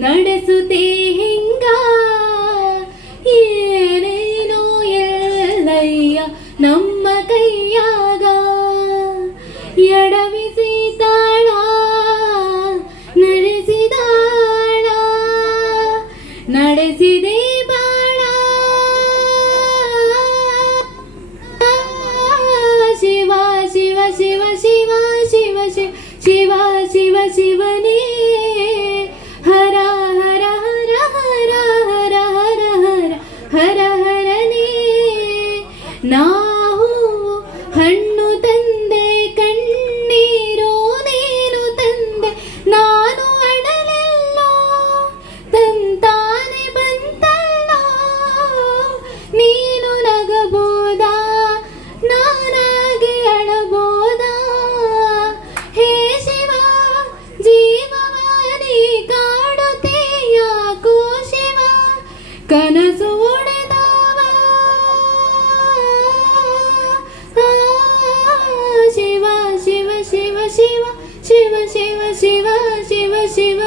ನಡೆಸುತ್ತೆ ಹಿಂಗ ಏನೇನೋ ಎಲ್ಲಯ್ಯ ನಮ್ಮ ಕೈಯಾಗ ಎಡವಿಸಿ ತಾಳ ನಡೆಸಿದಾಳ ನಡೆಸಿದೆ ಬಾಳ ಶಿವ ಶಿವ ಶಿವ ಶಿವ ಶಿವ ಶಿವ ಶಿವ ಶಿವ ಶಿವನೇ ಹರ ಹರ ಹರ ಹರ ಹರ ಹರ ಹರ ಹರ ಹರನೇ ನಾವು ಹಣ್ಣು ತಂದೆ ಕಣ್ಣೀರು ನೀನು ತಂದೆ ನಾನು ಅಡಲೆಲ್ಲೋ ತಂತಾನೆ ಬಂತಲ್ಲೋ ನೀನು ನಗಬೋದಾ ನಾನಾಗಿ ಅಳಬೋದಾ ಹೇ ಶಿವ ಜೀವವಾನಿ ಕಾಡುತ್ತೆ ಯಾಕೋ ಶಿವ ಕನಸು ಒಡೆದವ ಶಿವ ಶಿವ ಶಿವ ಶಿವ ಶಿವ ಶಿವ ಶಿವ ಶಿವ ಶಿವ